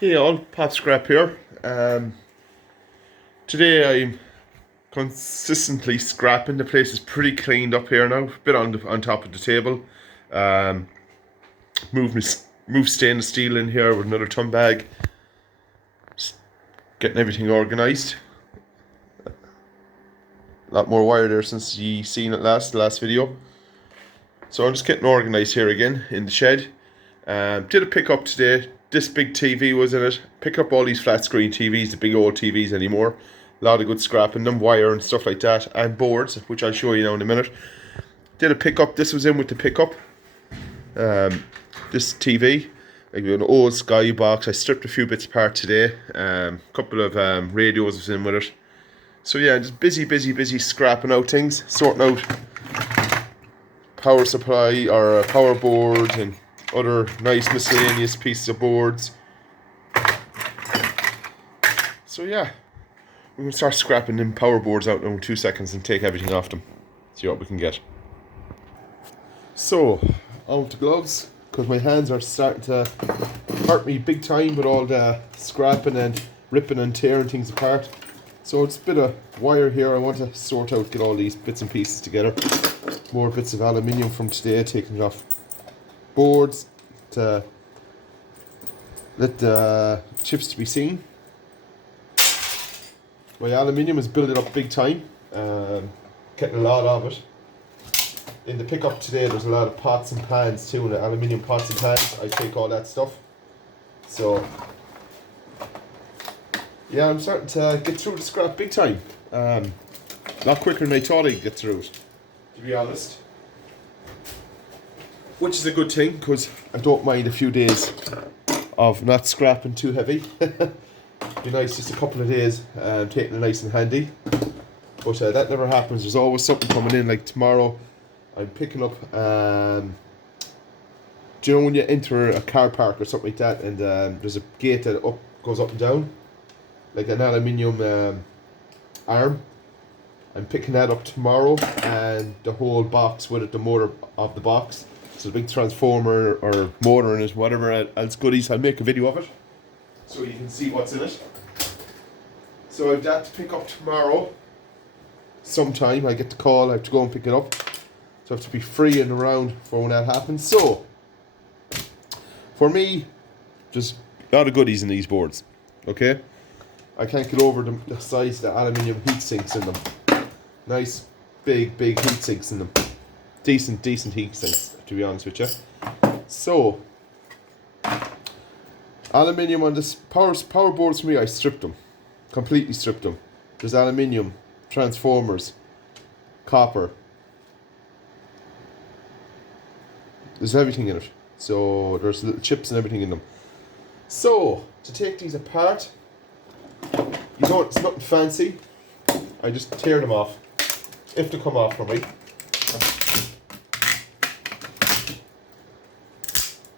Hey all, Pop Scrap here. Today I'm consistently scrapping. The place is pretty cleaned up here now. Bit on top of the table. Um, move stainless steel in here with another ton bag. Just getting everything organised. A lot more wire there since you seen it the last video. So I'm just getting organised here again in the shed. Did a pickup today. This big TV was in it. Pick up all these flat screen TVs, the big old TVs anymore. A lot of good scrap in them, wire and stuff like that, and boards, which I'll show you now in a minute. Did a pickup. This was in with the pickup. This TV, like an old Sky box. I stripped a few bits apart today. Couple of radios was in with it. So yeah, just busy scrapping out things, sorting out power supply or power board and other nice miscellaneous pieces of boards. So yeah, we're going to start scrapping them power boards out now in 2 seconds and take everything off them. See what we can get. So, on with the gloves, because my hands are starting to hurt me big time with all the scrapping and ripping and tearing things apart. So it's a bit of wire here I want to sort out, get all these bits and pieces together. More bits of aluminium from today, taking it off boards to let the chips to be seen. My aluminium is building up big time, getting a lot of it. In the pickup today there's a lot of pots and pans too, and the aluminium pots and pans. I take all that stuff. So yeah, I'm starting to get through the scrap big time. A lot quicker than I thought I'd get through it, to be honest. Which is a good thing, because I don't mind a few days of not scrapping too heavy. Be nice just a couple of days taking it nice and handy. But that never happens. There's always something coming in. Like tomorrow, I'm picking up. Do you know when you enter a car park or something like that, and there's a gate that goes up and down, like an aluminium arm? I'm picking that up tomorrow, and the whole box with it, the motor of the box. So the big transformer or motor in it, whatever else goodies. I'll make a video of it so you can see what's in it. So I've that to pick up tomorrow sometime. I get the call, I have to go and pick it up. So I have to be free and around for when that happens. So for me, just a lot of goodies in these boards. Okay? I can't get over the size of the aluminium heat sinks in them. Nice big heat sinks in them. Decent heat sinks, to be honest with you. So aluminium on this power boards for me, I stripped them. Completely stripped them. There's aluminium, transformers, copper. There's everything in it. So there's little chips and everything in them. So to take these apart, it's nothing fancy. I just tear them off, if they come off for me.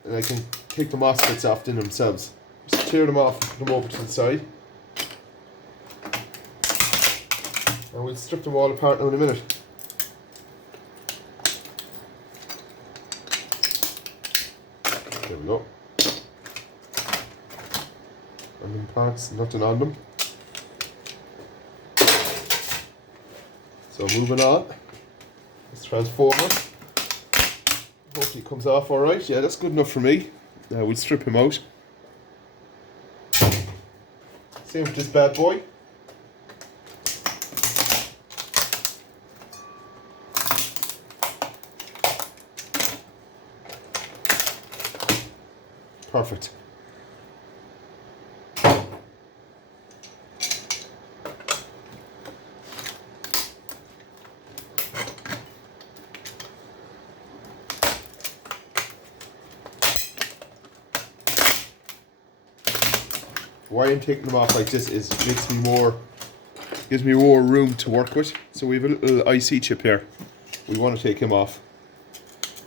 And I can take the MOSFETs off in themselves. Just tear them off, put them over to the side. And we'll strip them all apart now in a minute. There we go. And them parts, nothing on them. So moving on. This transformer. Hopefully it comes off alright. Yeah, that's good enough for me. Now we'll strip him out. Same with this bad boy. Perfect. Why I'm taking them off like this is it gives me more room to work with. So we have a little IC chip here. We want to take him off.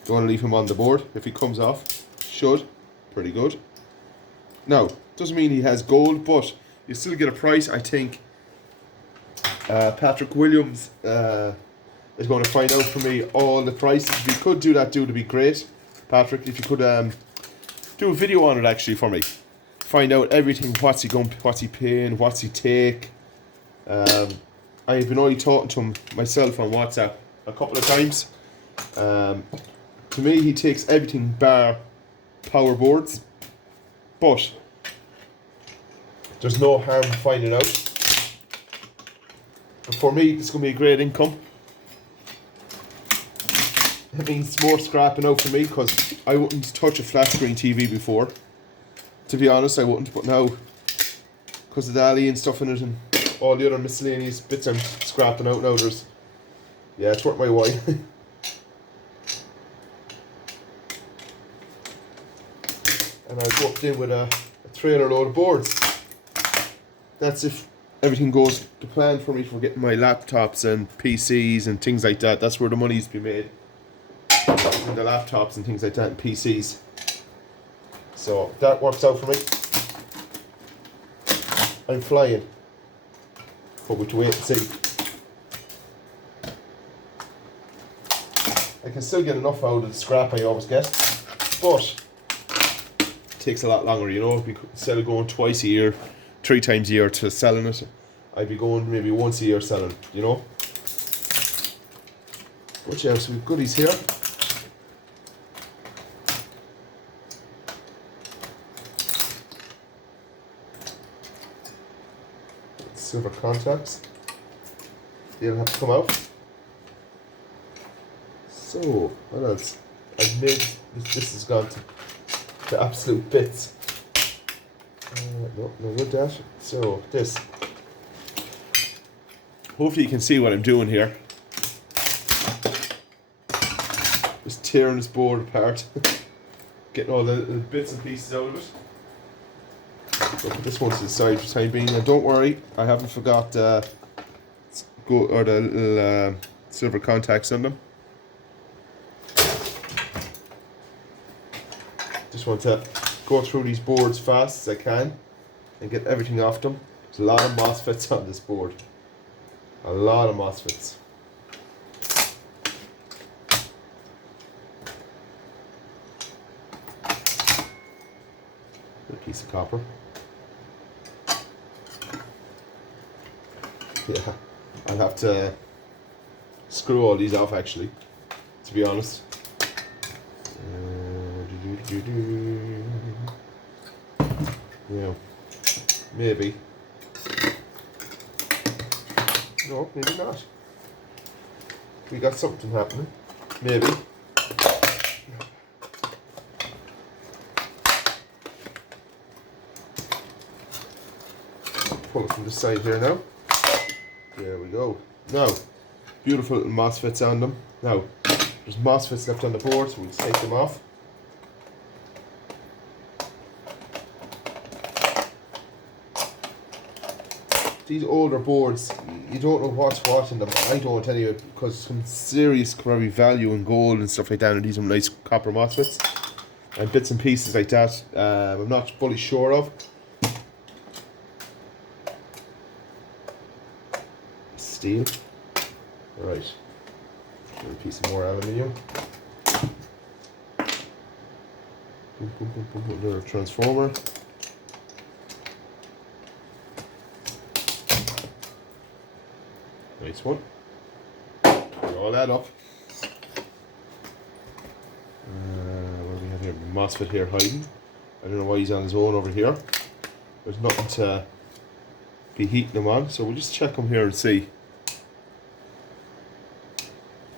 Don't want to leave him on the board. If he comes off, should. Pretty good. Now, doesn't mean he has gold, but you still get a price. I think Patrick Williams is going to find out for me all the prices. If you could do that, it'd be great. Patrick, if you could do a video on it actually for me. find out everything. What's he paying? What's he take? I've been only talking to him myself on WhatsApp a couple of times. To me, he takes everything bar power boards, but there's no harm in finding out. And for me, it's going to be a great income. It means more scrapping out for me, because I wouldn't touch a flat screen TV before. To be honest, I wouldn't, but now, because of the alley and stuff in it and all the other miscellaneous bits I'm scrapping out now, it's worth my while. And I'll go up there with a trailer load of boards. That's if everything goes to plan for me for getting my laptops and PCs and things like that. That's where the money's be made. In the laptops and things like that and PCs. So that works out for me. I'm flying. But we have to wait and see. I can still get enough out of the scrap I always get, but it takes a lot longer, you know. Instead of going twice a year, 3 times a year to selling it, I'd be going maybe once a year selling, you know. But yeah, so we've goodies here. Silver contacts. They'll have to come out. So, what else? I've made this has gone to absolute bits. No with that. So this. Hopefully you can see what I'm doing here. Just tearing this board apart, getting all the bits and pieces out of it. So put this one to the side for the time being. And don't worry, I haven't forgot the little silver contacts on them. Just want to go through these boards fast as I can and get everything off them. There's a lot of MOSFETs on this board. A lot of MOSFETs. A piece of copper. Yeah, I'll have to screw all these off actually, to be honest. Yeah, maybe. No, maybe not. We got something happening. Maybe. Pull it from the side here now. There we go. Now, beautiful little MOSFETs on them. Now, there's MOSFETs left on the board, so we'll just take them off. These older boards, you don't know what's what in them. I don't anyway, because some serious probably value in gold and stuff like that, and these are nice copper MOSFETs and bits and pieces like that. I'm not fully sure of. Steel. Right. A piece of more aluminium. Another transformer. Nice one. Put all that up. What do we have here? MOSFET here hiding. I don't know why he's on his own over here. There's nothing to be heating him on, so we'll just check him here and see.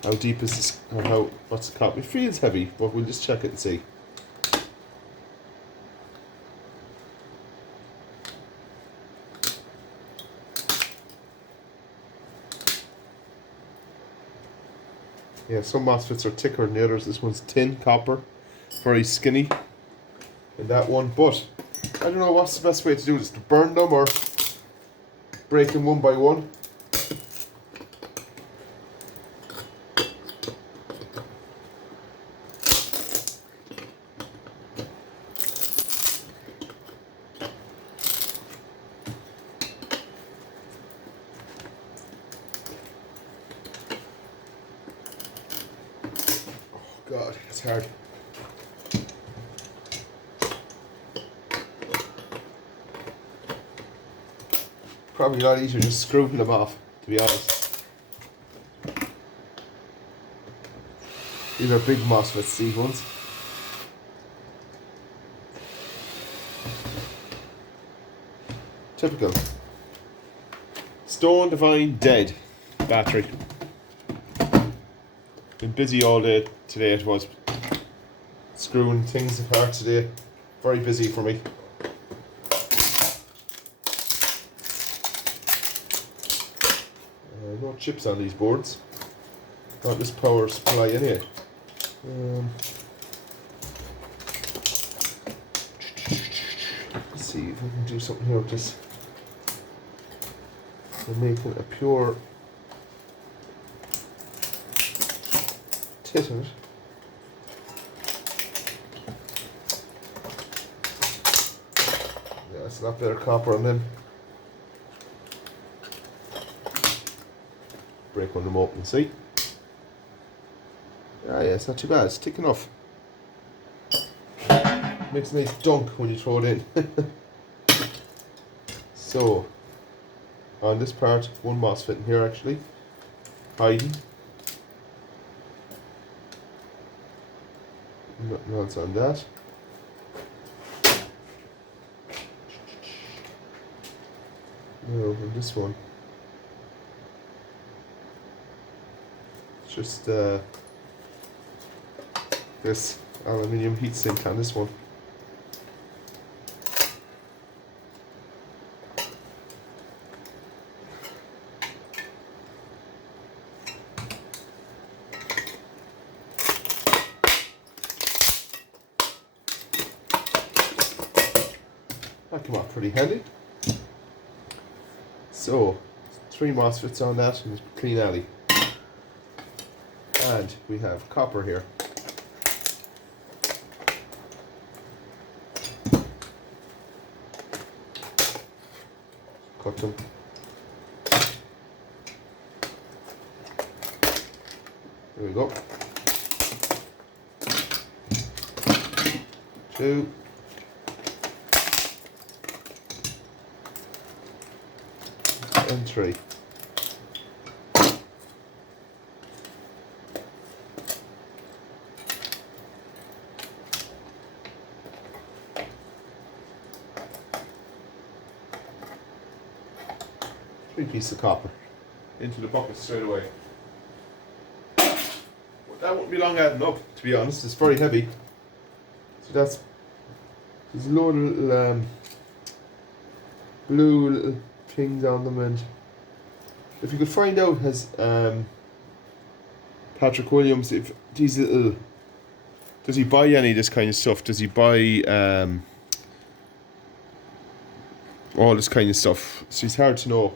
How deep is this, or what's the copper? It feels heavy, but we'll just check it and see. Yeah, some MOSFETs are thicker than the others. This one's tin, copper, very skinny in that one. But I don't know what's the best way to do this, to burn them or break them one by one. God, it's hard. Probably a lot easier just screwing them off, to be honest. These are big MOSFETs, these ones. Typical. Stone Divine Dead battery. Been busy all day today. It was screwing things apart today. Very busy for me. No chips on these boards. Not this power supply anyway. Let's see if I can do something here with this. I'm making a pure tit of it. Yeah, it's a lot better copper on them. Break one of them open and see. Ah, yeah, it's not too bad. It's thick enough. Makes a nice dunk when you throw it in. So, on this part, one MOSFET in here actually, hiding. Nothing else on that. No, on this one, it's just this aluminium heatsink on this one. That came out pretty handy. So, 3 MOSFETs on that and clean alley. And we have copper here. Cut them. There we go. 2. And 3. Three pieces of copper into the bucket straight away. Well, that won't be long adding up, to be honest. It's very heavy. So there's a load of little blue little things on them, and if you could find out, has Patrick Williams, if these little, does he buy any of this kind of stuff? Does he buy all this kind of stuff? So it's hard to know.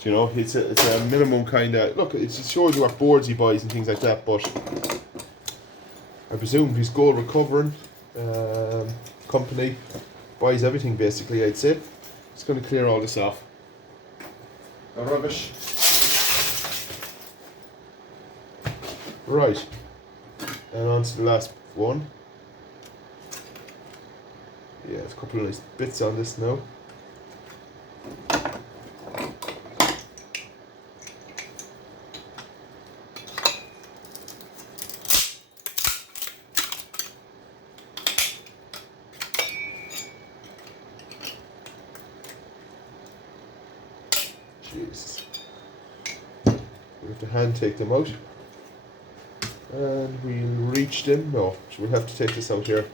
You know, it's a minimum kind of, look, it just shows you what boards he buys and things like that, but I presume his gold recovering company buys everything basically, I'd say. Just going to clear all this off. No rubbish. Right, and on to the last one. Yeah, there's a couple of nice bits on this now. Jesus. We have to hand take them out. And we'll reach them. No, so we'll have to take this out here.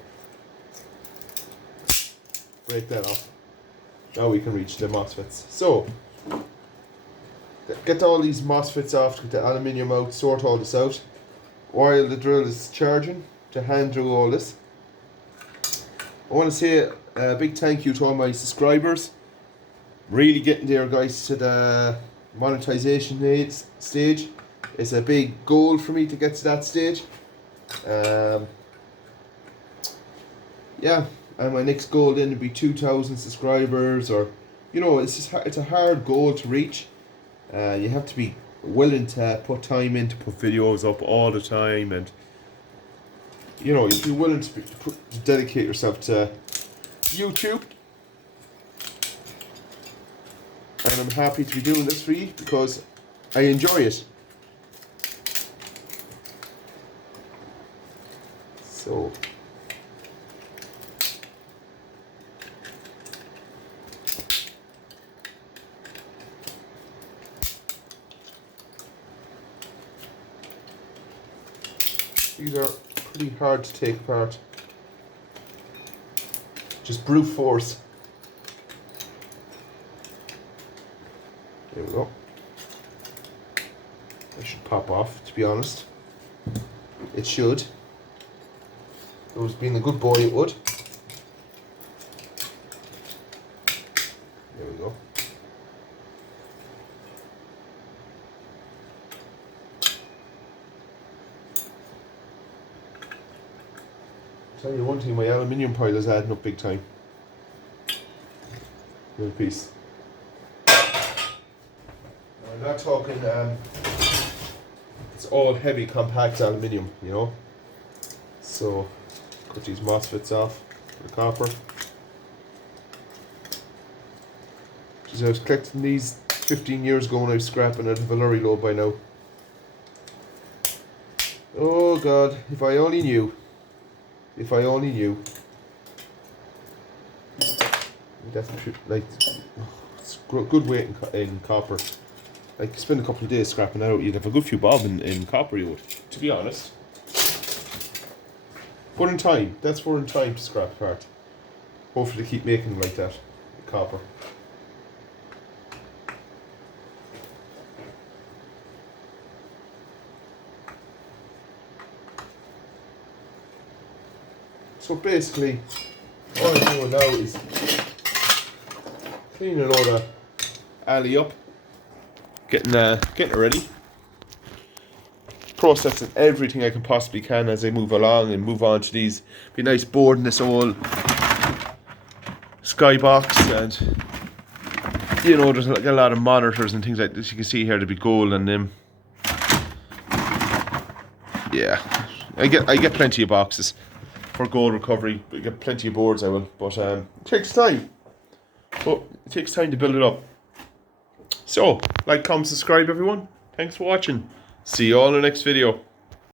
Break that off. Now we can reach the MOSFETs. So, get all these MOSFETs off, get the aluminium out, sort all this out. While the drill is charging, to hand through all this. I want to say a big thank you to all my subscribers. Really getting there, guys, to the monetization stage. It's a big goal for me to get to that stage. Yeah, and my next goal then would be 2,000 subscribers, or, you know, it's a hard goal to reach. You have to be willing to put time in to put videos up all the time, and, you know, if you're willing to dedicate yourself to YouTube. and I'm happy to be doing this for you because I enjoy it. So these are pretty hard to take apart. Just brute force. There we go. That should pop off, to be honest. It should. It was being a good boy, it would. There we go. Tell you one thing, my aluminium pile is adding up big time. Little piece. I'm not talking, it's all heavy compact aluminium, you know. So, cut these MOSFETs off for the copper. Because I was collecting these 15 years ago when I was scrapping at a lorry load by now. Oh God, if I only knew. If I only knew. That's like, it's good weight in copper. Like, you spend a couple of days scrapping out, you'd have a good few bob in copper, you would, to be honest. But in time, that's for in time to scrap apart. Hopefully keep making like that, copper. So basically, all I'm doing now is cleaning all the alley up, getting it ready, processing everything I can possibly can as I move along and move on to these. Be nice boarding this old skybox, and you know there's like a lot of monitors and things like this. You can see here to be gold and them. Yeah, I get plenty of boxes for gold recovery. I get plenty of boards, I will, but it takes time. But it takes time to build it up. So, like, comment, subscribe, everyone. Thanks for watching. See you all in the next video.